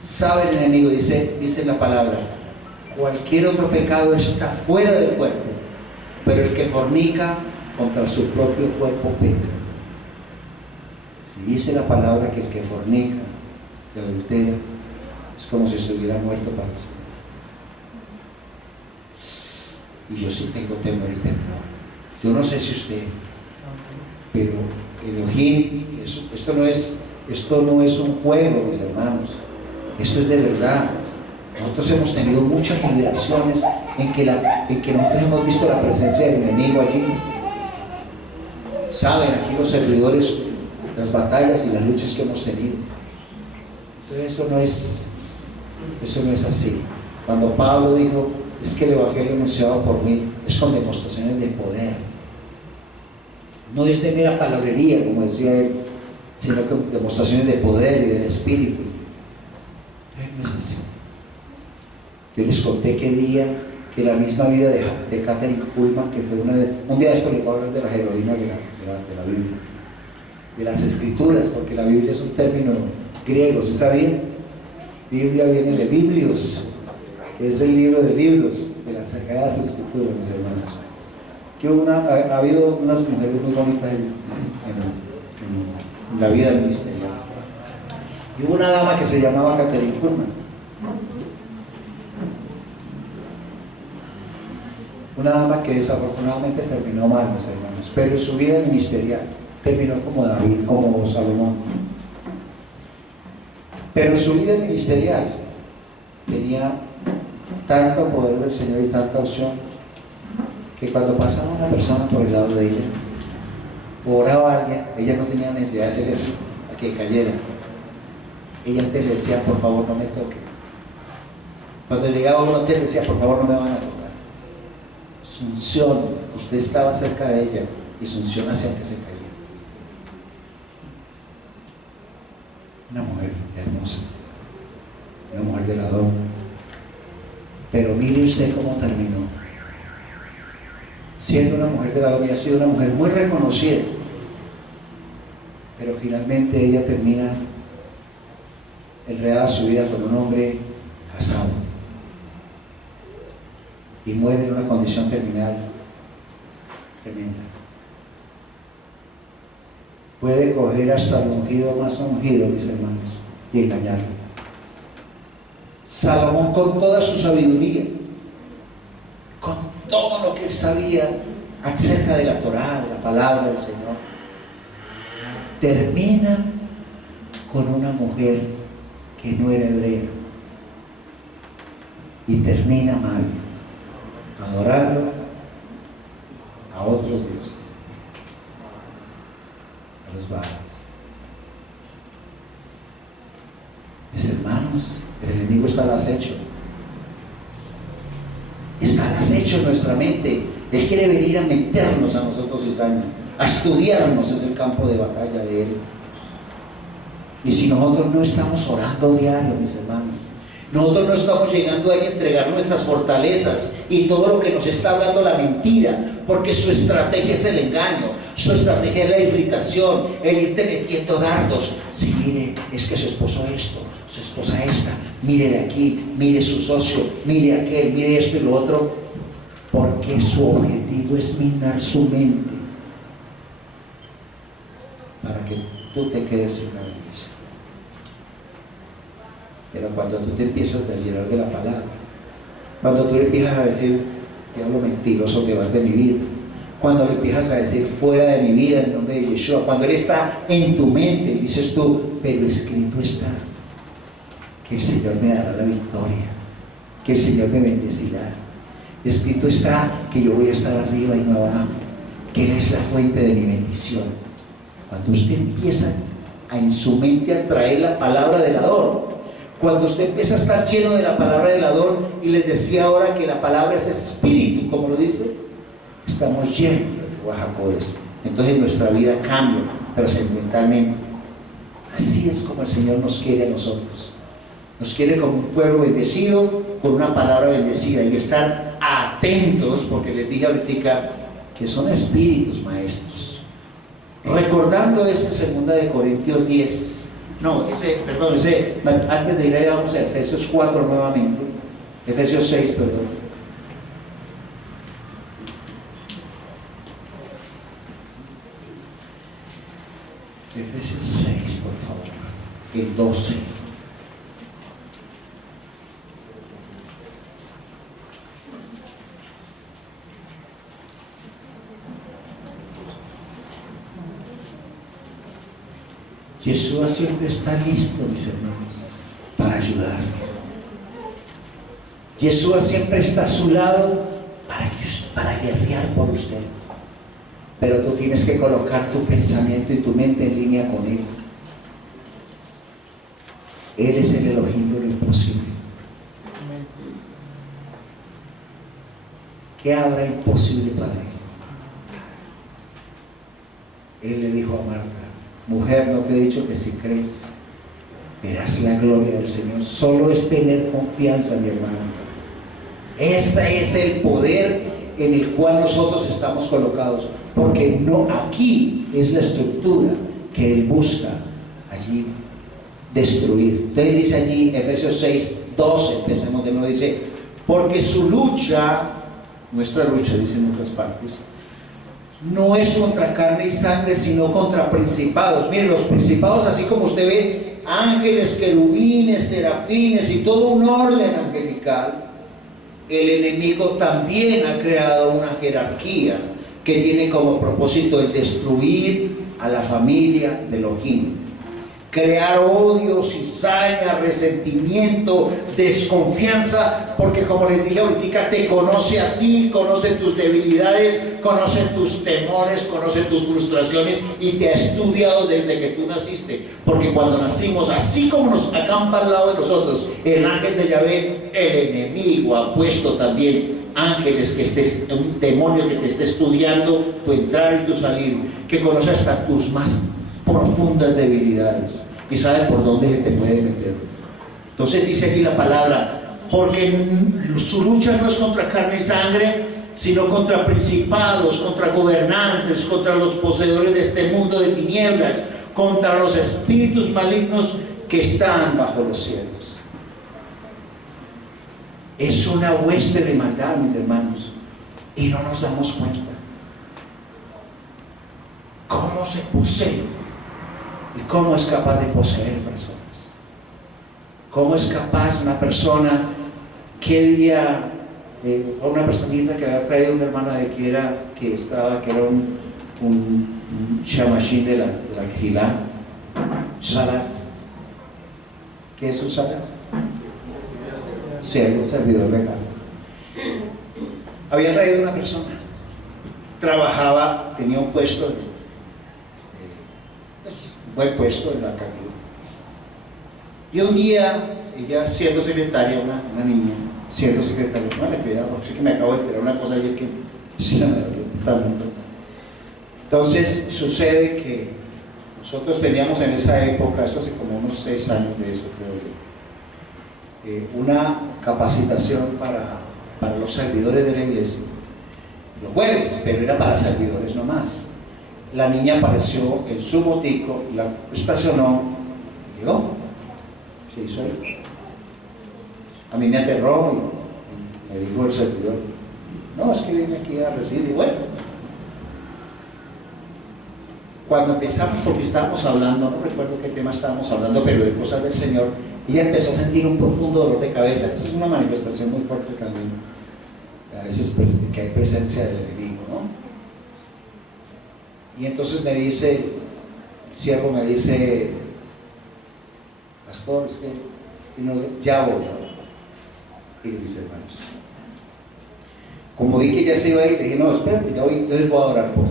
Sabe el enemigo, dice la palabra, cualquier otro pecado está fuera del cuerpo, pero el que fornica contra su propio cuerpo peca. Y dice la palabra que el que fornica, que adultera, es como si estuviera muerto para siempre. Y yo sí tengo temor y temor. Yo no sé si usted, pero Elohim, esto no es un juego, mis hermanos. Esto es de verdad. Nosotros hemos tenido muchas liberaciones en que nosotros hemos visto la presencia del enemigo allí. Saben aquí los servidores las batallas y las luchas que hemos tenido. Entonces eso no es así. Cuando Pablo dijo, es que el evangelio anunciado por mí es con demostraciones de poder, no es de mera palabrería, como decía él, sino con demostraciones de poder y del espíritu. No es así. Yo les conté qué día que la misma vida de Catherine Kuhlman, que fue un día después le puedo hablar de las heroínas de la Biblia, de las escrituras, porque la Biblia es un término griego, ¿se sabía? Biblia viene de biblios, que es el libro de libros, de las sagradas escrituras, mis hermanos. Que ha habido unas mujeres muy bonitas en la vida ministerial. Y hubo una dama que se llamaba Catherine Kuhlman. Una dama que desafortunadamente terminó mal, mis hermanos, pero en su vida ministerial terminó como David, como Salomón. Pero en su vida ministerial tenía tanto poder del Señor y tanta unción que cuando pasaba una persona por el lado de ella, o oraba a alguien, ella no tenía necesidad de hacer eso, a que cayera. Ella antes le decía, por favor no me toque. Cuando llegaba a un hotel decía, por favor no me van a tocar. Su unción, usted estaba cerca de ella y su unción hacía que se caía. Una mujer hermosa, una mujer de la don. Pero mire usted cómo terminó. Siendo una mujer de la don y ha sido una mujer muy reconocida, pero finalmente ella termina enredada su vida con un hombre casado y muere en una condición terminal tremenda. Puede coger hasta el ungido más ungido, mis hermanos, y engañarlo. Salomón, con toda su sabiduría, con todo lo que él sabía acerca de la Torá, de la palabra del Señor, termina con una mujer que no era hebrea y termina mal, adorando a otros dioses, a los Baales. Mis hermanos, el enemigo está al acecho. Está al acecho en nuestra mente. Él quiere venir a meternos a nosotros cizaña, a estudiarnos, es el campo de batalla de él. Y si nosotros no estamos orando diario, mis hermanos, nosotros no estamos llegando a entregar nuestras fortalezas y todo lo que nos está hablando la mentira, porque su estrategia es el engaño, su estrategia es la irritación, el irte metiendo dardos. Si mire, es que su esposo esto, su esposa esta, mire de aquí, mire su socio, mire aquel, mire esto y lo otro. porque su objetivo es minar su mente para que tú te quedes sin la bendición. Pero cuando tú te empiezas a llenar de la palabra, cuando tú empiezas a decir, diablo mentiroso, te vas de mi vida, cuando le empiezas a decir, fuera de mi vida en nombre de Yeshua, cuando Él está en tu mente, dices tú, pero escrito está que el Señor me dará la victoria, que el Señor me bendecirá. Escrito está que yo voy a estar arriba y no abajo, que Él es la fuente de mi bendición. Cuando usted empieza en su mente a traer la palabra del Ador, cuando usted empieza a estar lleno de la palabra del Ador, y les decía ahora que la palabra es espíritu, como lo dice, estamos llenos de Ruach. Entonces nuestra vida cambia trascendentalmente. Así es como el Señor nos quiere a nosotros. Nos quiere como un pueblo bendecido, con una palabra bendecida, y estar atentos, porque les dije ahorita que son espíritus maestros. Recordando ese 2 Corintios 10, antes de ir allá vamos a Efesios 4 nuevamente, Efesios 6, perdón. Efesios 6, por favor, el 12. Yeshua siempre está listo, mis hermanos, para ayudarle. Yeshua siempre está a su lado para guerrear por usted. Pero tú tienes que colocar tu pensamiento y tu mente en línea con Él. Él es el Elohim de lo imposible. ¿Qué habrá imposible para Él? Él le dijo a Marta, mujer, no te he dicho que si crees, verás la gloria del Señor. Solo es tener confianza, mi hermano. Ese es el poder en el cual nosotros estamos colocados, porque no, aquí es la estructura que Él busca allí destruir. Entonces dice allí, Efesios 6, 12, empecemos de nuevo, dice, porque su lucha, nuestra lucha, dice en otras partes, no es contra carne y sangre, sino contra principados. Miren, los principados, así como usted ve, ángeles, querubines, serafines y todo un orden angelical, el enemigo también ha creado una jerarquía que tiene como propósito el destruir a la familia de Elohim, crear odio, cizaña, resentimiento, desconfianza, porque como les dije ahorita, te conoce a ti, conoce tus debilidades, conoce tus temores, conoce tus frustraciones y te ha estudiado desde que tú naciste, porque cuando nacimos, así como nos acampa al lado de nosotros el ángel de Yahvé, el enemigo ha puesto también ángeles, que estés, un demonio que te esté estudiando tu entrar y tu salir, que conoce hasta tus más profundas debilidades y sabe por dónde se te puede meter. Entonces dice aquí la palabra, porque su lucha no es contra carne y sangre, sino contra principados, contra gobernantes, contra los poseedores de este mundo de tinieblas, contra los espíritus malignos que están bajo los cielos. Es una hueste de maldad, mis hermanos, y no nos damos cuenta. ¿Cómo se posee? ¿Y cómo es capaz de poseer personas? ¿Cómo es capaz una persona que día, una personita que había traído una hermana de que era un shamashin de la Gilá, Salat? ¿Qué es un Salat? Sí, un servidor de acá. Había traído una persona, trabajaba, tenía un puesto, un buen puesto en la alcaldía. Y un día, ella siendo secretaria, una niña, siendo secretaria, no le cuidaba, porque sé que me acabo de enterar una cosa ayer que se me dolió tanto. Entonces sucede que nosotros teníamos en esa época, eso hace como unos 6 años de eso, creo yo, una capacitación para los servidores de la iglesia, los jueves, pero era para servidores nomás. La niña apareció en su motico, la estacionó, llegó, se hizo ahí. A mí me aterró y me dijo el servidor, No, es que vine aquí a recibir. Y bueno, cuando empezamos, porque estábamos hablando, no recuerdo qué tema estábamos hablando, pero de cosas del Señor, ella empezó a sentir un profundo dolor de cabeza. Esa es una manifestación muy fuerte también, a veces pues, que hay presencia del enemigo, ¿no? Y entonces me dice, el siervo me dice, pastor, es que no, ya voy. Y le dice, hermanos, como vi que ya se iba a ir, le dije, no, espérate, ya voy, entonces voy a orar por ti.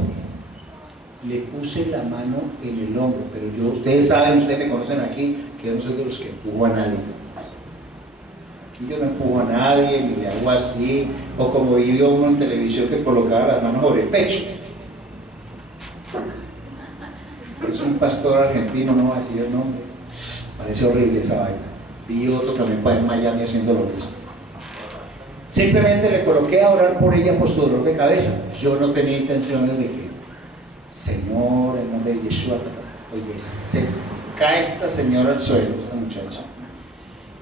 Le puse la mano en el hombro, pero yo, ustedes saben, ustedes me conocen aquí, que yo no soy de los que empujo a nadie. Aquí yo no empujo a nadie, ni le hago así, o como vi yo uno en televisión que colocaba las manos sobre el pecho. Es un pastor argentino, no voy a decir el nombre, parece horrible esa vaina. Vi otro también para en Miami haciendo lo mismo. Simplemente le coloqué a orar por ella por su dolor de cabeza. Yo no tenía intenciones de que, Señor, en nombre de Yeshua, oye, se cae esta señora al suelo, esta muchacha.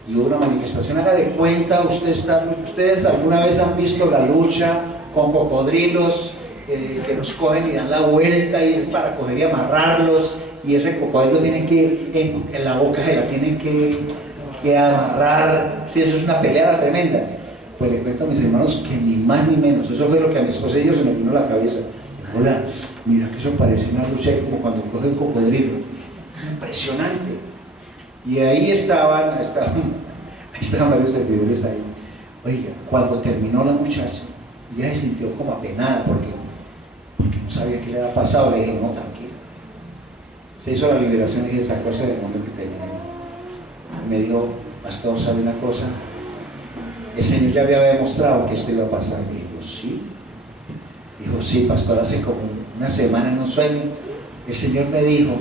Y hubo una manifestación, haga de cuenta, ustedes alguna vez han visto la lucha con cocodrilos que los cogen y dan la vuelta y es para coger y amarrarlos, y ese cocodrilo tienen que, en la boca se la tienen que amarrar. Sí, eso es una peleada tremenda. Pues le cuento a mis hermanos que ni más ni menos, eso fue lo que a mi esposa y yo se nos vino a la cabeza. Hola, mira que eso parece una lucha como cuando coge un cocodrilo, impresionante. Y ahí estaban varios servidores ahí. Oiga, cuando terminó la muchacha, ella se sintió como apenada porque no sabía qué le había pasado. Le dije, no, tranquila. Se hizo la liberación y sacó ese demonio que tenía. Y me dijo, pastor, ¿sabe una cosa? El Señor ya había demostrado que esto iba a pasar. Le digo, sí. Dijo, sí, pastor, hace como una semana en un sueño, el Señor me dijo,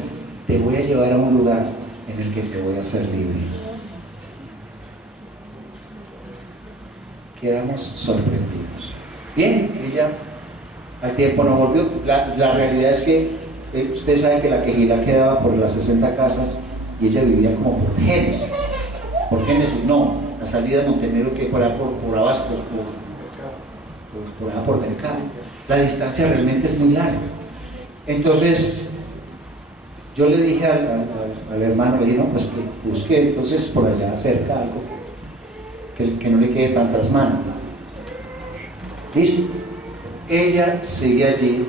te voy a llevar a un lugar en el que te voy a hacer libre. Quedamos sorprendidos. Bien, ella al tiempo no volvió. La realidad es que ustedes saben que la Quejilá quedaba por las 60 casas y ella vivía como por Génesis. Por Génesis, no, la salida de Montenegro que por Abastos, por allá por Mercado. La distancia realmente es muy larga. Entonces, yo le dije al hermano, le dije, no, pues que busque entonces por allá cerca algo que no le quede tan tras mano. Listo. Ella sigue allí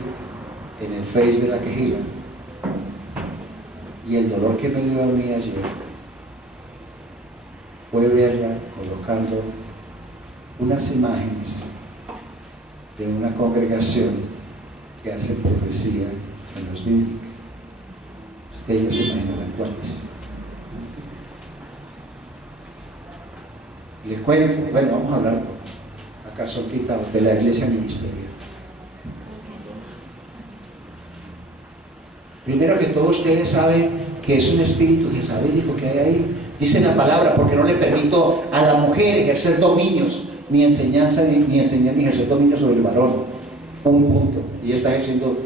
en el Face de la Quejilá, y el dolor que me dio a mí ayer fue verla colocando unas imágenes de una congregación que hace profecía en los bíblicos. Usted ya se imaginarán cuáles. Le cuento, bueno, vamos a hablar a calzón quitado de la iglesia ministerial. Primero que todo, ustedes saben que es un espíritu jezabelico que hay ahí. Dice la palabra, porque no le permito a la mujer ejercer dominios, ni enseñanza, ni enseñar, ni ejercer dominio sobre el varón. Un punto. Y ella está ejerciendo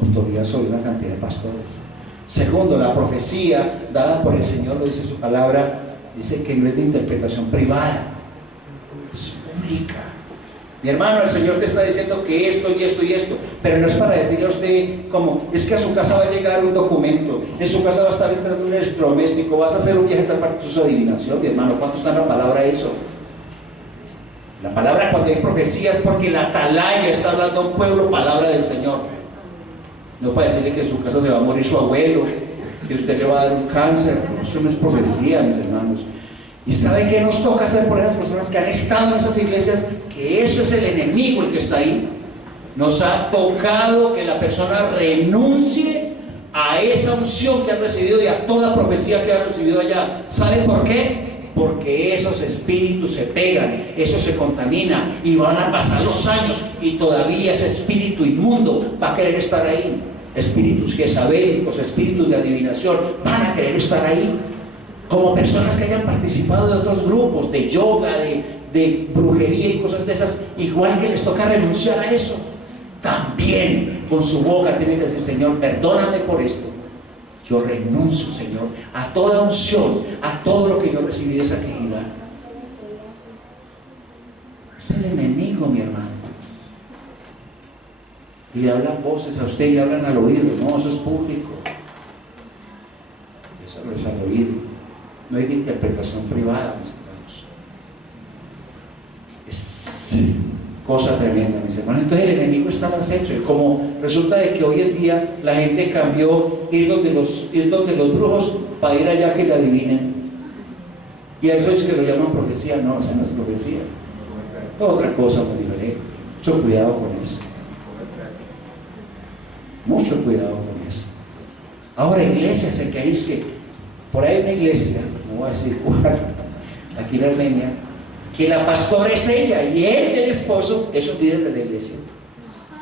autoridad sobre una cantidad de pastores. Segundo, la profecía dada por el Señor, lo dice su palabra, dice que no es de interpretación privada, es pública. Mi hermano, el Señor te está diciendo que esto y esto y esto, pero no es para decirle a usted como, es que a su casa va a llegar un documento, en su casa va a estar entrando un electrodoméstico, vas a hacer un viaje a tal parte, eso es adivinación, mi hermano. ¿Cuánto está en la palabra eso? La palabra, cuando hay profecía, es porque la atalaya está hablando a un pueblo, palabra del Señor. No para decirle que en su casa se va a morir su abuelo, que usted le va a dar un cáncer. No, eso no es profecía, mis hermanos. ¿Y sabe qué nos toca hacer por esas personas que han estado en esas iglesias? Que eso es el enemigo el que está ahí. Nos ha tocado que la persona renuncie a esa unción que ha recibido y a toda profecía que ha recibido allá. ¿Sabe por qué? Porque esos espíritus se pegan, eso se contamina, y van a pasar los años y todavía ese espíritu inmundo va a querer estar ahí. Espíritus jezabélicos, espíritus de adivinación van a querer estar ahí. Como personas que hayan participado de otros grupos, de yoga, de brujería y cosas de esas, igual que les toca renunciar a eso, también con su boca tienen que decir: Señor, perdóname por esto. Yo renuncio, Señor, a toda unción, a todo lo que yo recibí de esa Quejilá. Es el enemigo, mi hermano. y le hablan voces a usted y le hablan al oído. No, eso es público. Eso no es al oído. No hay interpretación privada, mis hermanos. Es cosa tremenda, mis hermanos. Entonces el enemigo está más hecho. Y como resulta de que hoy en día la gente cambió ir donde los brujos para ir allá que le adivinen. Y a eso es que lo llaman profecía. No, esa no es profecía. Otra cosa muy diferente. Mucho cuidado con eso. Mucho cuidado con eso. Ahora, iglesias, el que hay es que por ahí hay una iglesia, no voy a decir cuál, aquí en Armenia, que la pastora es ella y él, el esposo, es un líder de la iglesia.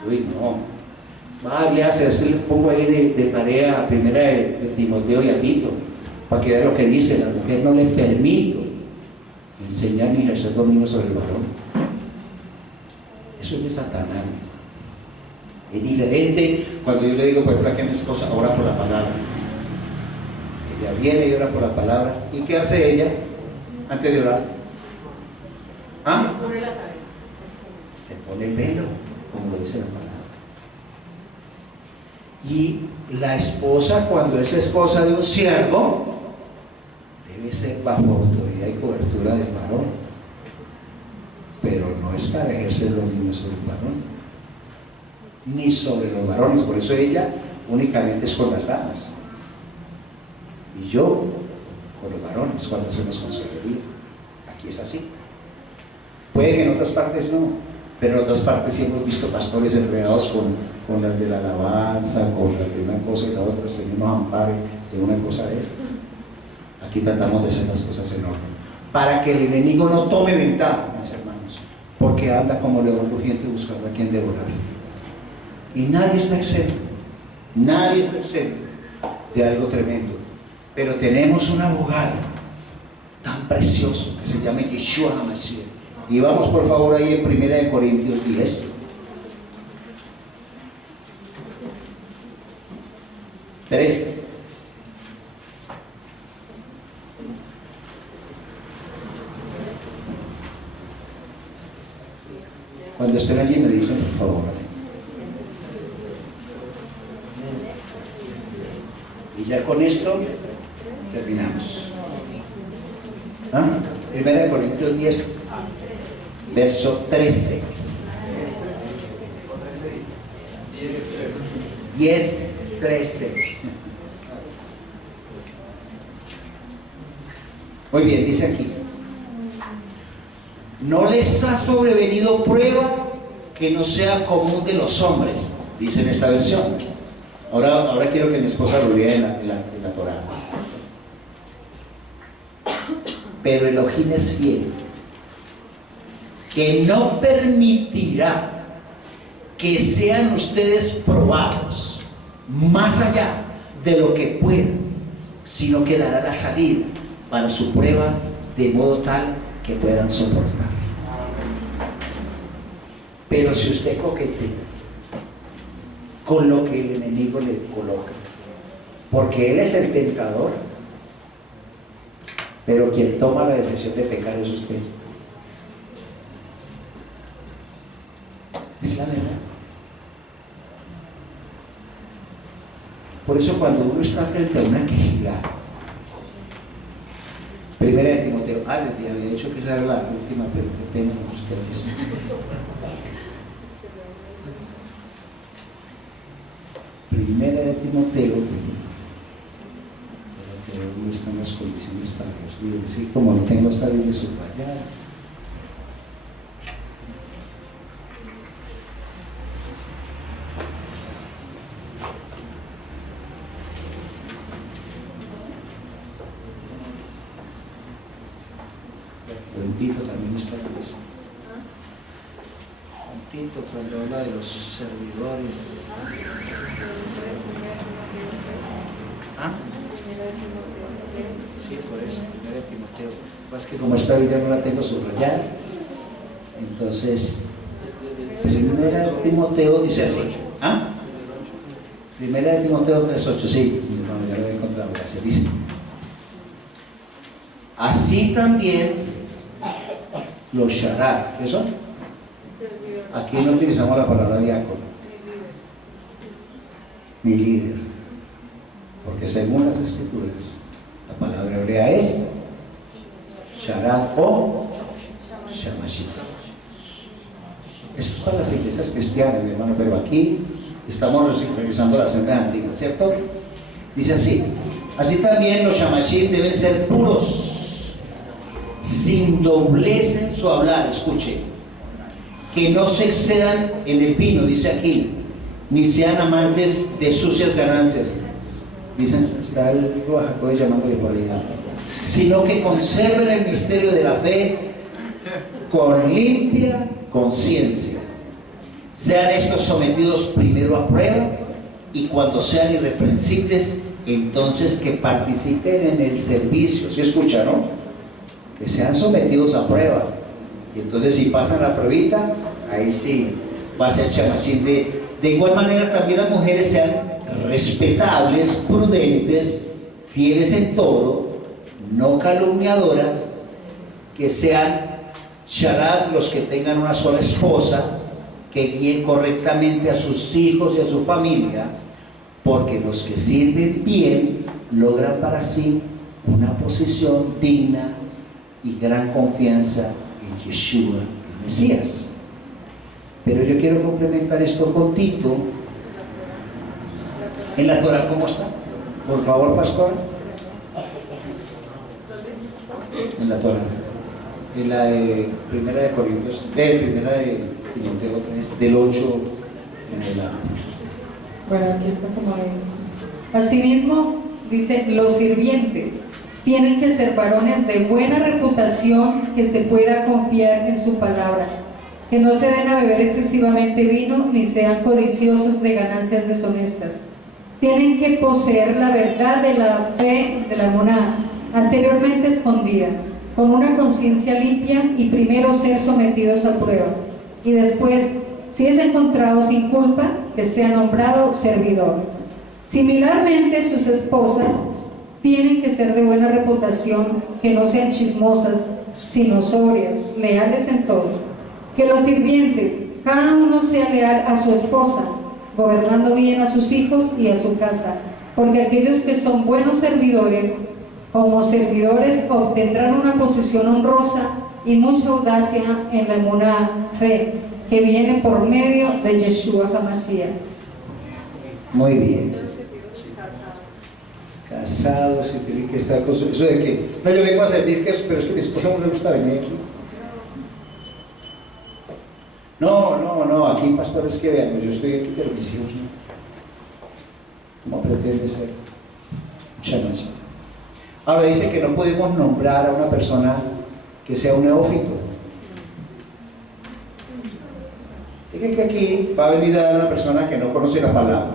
Uy, no. Váyase, así les pongo ahí de tarea a primera de Timoteo y a Tito, para que vean lo que dice: la mujer no le permito enseñar ni ejercer dominio sobre el varón. Eso es de Satanás. Es diferente cuando yo le digo, pues, para que mi esposa ora por la palabra. Ella viene y ora por la palabra. ¿Y qué hace ella antes de orar? ¿Ah? Se pone el velo, como lo dice la palabra. Y la esposa, cuando es esposa de un siervo, debe ser bajo autoridad y cobertura del varón, pero no es para ejercer dominio sobre el varón ni sobre los varones. Por eso ella únicamente es con las damas y yo con los varones cuando hacemos consejería. Aquí es así. Puede que en otras partes no, pero en otras partes sí hemos visto pastores enredados con las de la alabanza, con las de una cosa y la otra. El Señor nos ampare de una cosa de esas. Aquí tratamos de hacer las cosas en orden, para que el enemigo no tome ventaja, mis hermanos, porque anda como león rugiente buscando a quien devorar. Y nadie está exento de algo tremendo. Pero tenemos un abogado tan precioso que se llama Yeshua HaMashiach. Y vamos por favor ahí en 1 Corintios 10. Cuando estén allí me dicen, por favor. Y ya con esto terminamos. 1 Corintios 10, verso 13. 10:13. Muy bien, dice aquí: no les ha sobrevenido prueba que no sea común de los hombres, dice en esta versión. Ahora quiero que mi esposa lo lea en la Torá. Pero Elohim es fiel, que no permitirá que sean ustedes probados más allá de lo que puedan, sino que dará la salida para su prueba de modo tal que puedan soportar. Pero si usted coquetea con lo que el enemigo le coloca, porque él es el tentador, pero quien toma la decisión de pecar es usted. Es la verdad. Por eso cuando uno está frente a una quejada, Primera de Timoteo, les había dicho que esa era la última, pero qué pena con ustedes. Primera de Timoteo, pero no están las condiciones para los líderes, y como no tengo esta Biblia subrayada. En Tito también está eso. En Tito, cuando habla de los servidores. ¿Ah? Sí, por eso, 1 de Timoteo. Más que como esta Biblia no la tengo subrayada, entonces 1 de Timoteo dice así. ¿Ah? 1 de Timoteo 3:8, sí, ya lo he encontrado, gracias. Dice: así también los sharat, ¿qué son? Aquí no utilizamos la palabra diácono. mi líder. Porque según las escrituras, la palabra hebrea es Sharad o Shamashit. Eso es para las iglesias cristianas, mi hermano, pero aquí estamos revisando la senda antigua, ¿cierto? Dice así: así también los Shamashit deben ser puros, sin doblez en su hablar. Escuche, que no se excedan en el vino, dice aquí, ni sean amantes de sucias ganancias. Dicen, está el hijo de Jacob llamándole por allá, sino que conserven el misterio de la fe con limpia conciencia. Sean estos sometidos primero a prueba, y cuando sean irreprensibles, entonces que participen en el servicio. ¿Sí escuchan, no? Que sean sometidos a prueba, y entonces si pasan la pruebita, ahí sí va a ser Shamashit. De igual manera también las mujeres sean respetables, prudentes, fieles en todo, no calumniadoras, que sean Sharad, los que tengan una sola esposa, que guíen correctamente a sus hijos y a su familia, porque los que sirven bien logran para sí una posición digna y gran confianza en Yeshua, el Mesías. Pero yo quiero complementar esto con Tito. En la Torah, ¿cómo está? Por favor, pastor. En la Torah. En la de Primera de Corintios, Primera de Timoteo 3, del 8 en adelante. Bueno, aquí está como es. Asimismo, dice, los sirvientes tienen que ser varones de buena reputación, que se pueda confiar en su palabra, que no se den a beber excesivamente vino, ni sean codiciosos de ganancias deshonestas. Tienen que poseer la verdad de la fe de la Moná, anteriormente escondida, con una conciencia limpia, y primero ser sometidos a prueba, y después, si es encontrado sin culpa, que sea nombrado servidor. Similarmente, sus esposas tienen que ser de buena reputación, que no sean chismosas, sino sobrias, leales en todo. Que los sirvientes, cada uno sea leal a su esposa, gobernando bien a sus hijos y a su casa, porque aquellos que son buenos servidores, como servidores, obtendrán una posición honrosa y mucha audacia en la emuná, fe, que viene por medio de Yeshua HaMashiach. Muy bien. Casados, y tienen que estar con eso de que no, yo vengo a servir, pero es que a mi esposa no le gusta venir aquí. No, aquí pastores que vean, pues yo estoy aquí, pero mis hijos no. ¿Cómo pretende ser? Muchas gracias. Ahora dice que no podemos nombrar a una persona que sea un neófito. Dije que aquí va a venir a dar una persona que no conoce la palabra,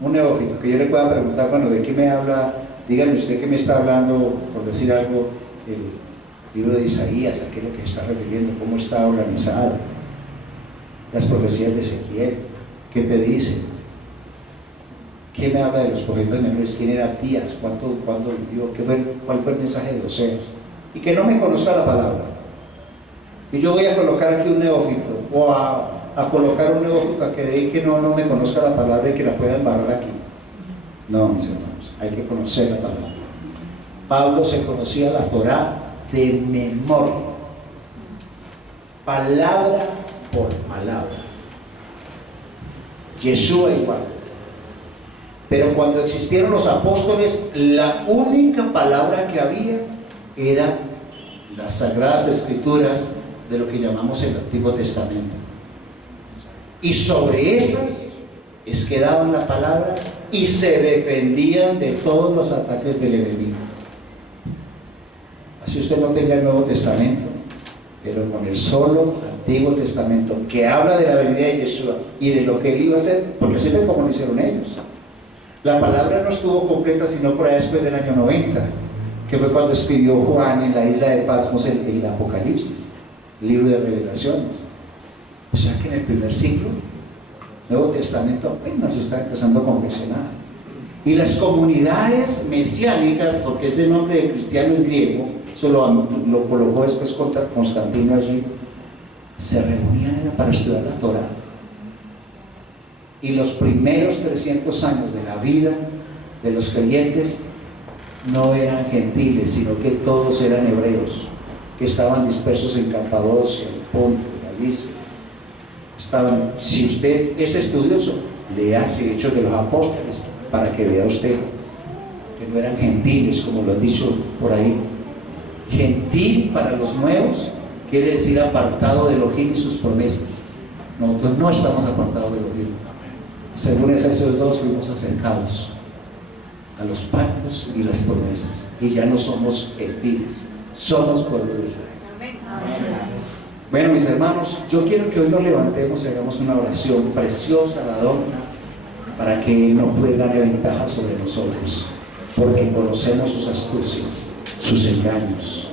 un neófito, que yo le pueda preguntar, bueno, ¿de qué me habla? Dígame usted que me está hablando, por decir algo, el libro de Isaías, a qué es lo que se está refiriendo, cómo está organizado, las profecías de Ezequiel, qué te dice, qué me habla de los profetas menores, quién era Abdías, cuándo vivió, cuál fue el mensaje de Oseas, y que no me conozca la palabra. Y yo voy a colocar aquí un neófito, o a colocar un neófito a que de ahí que no me conozca la palabra y que la pueda embarrar aquí. No, mis hermanos, hay que conocer la palabra. Pablo se conocía la Torá de memoria, palabra por palabra. Yeshua igual. Pero cuando existieron los apóstoles, la única palabra que había era las Sagradas Escrituras de lo que llamamos el Antiguo Testamento. Y sobre esas es que daban la palabra y se defendían de todos los ataques del enemigo. Así usted no tenga el Nuevo Testamento, pero con el solo Antiguo Testamento que habla de la venida de Yeshua y de lo que él iba a hacer, porque así fue como lo hicieron ellos. La palabra no estuvo completa sino por ahí después del año 90, que fue cuando escribió Juan en la isla de Patmos el Apocalipsis, el libro de Revelaciones. O sea que en el primer siglo, Nuevo Testamento apenas se está empezando a confeccionar. Y las comunidades mesiánicas, porque ese nombre de cristiano es griego, eso lo colocó después Constantino allí, se reunían para estudiar la Torá. Y los primeros 300 años de la vida de los creyentes no eran gentiles, sino que todos eran hebreos, que estaban dispersos en Capadocia, en Ponto, en Galicia. Si usted es estudioso, léase Hechos de los Apóstoles para que vea usted que no eran gentiles, como lo han dicho por ahí. Gentil para los nuevos quiere decir apartado de Elohim y sus promesas. Nosotros no estamos apartados de Elohim. Según Efesios 2, fuimos acercados a los pactos y las promesas, y ya no somos gentiles, somos pueblo de Israel. Bueno, mis hermanos, yo quiero que hoy nos levantemos y hagamos una oración preciosa, ladona, para que no pueda ganar ventaja sobre nosotros, porque conocemos sus astucias, sus engaños.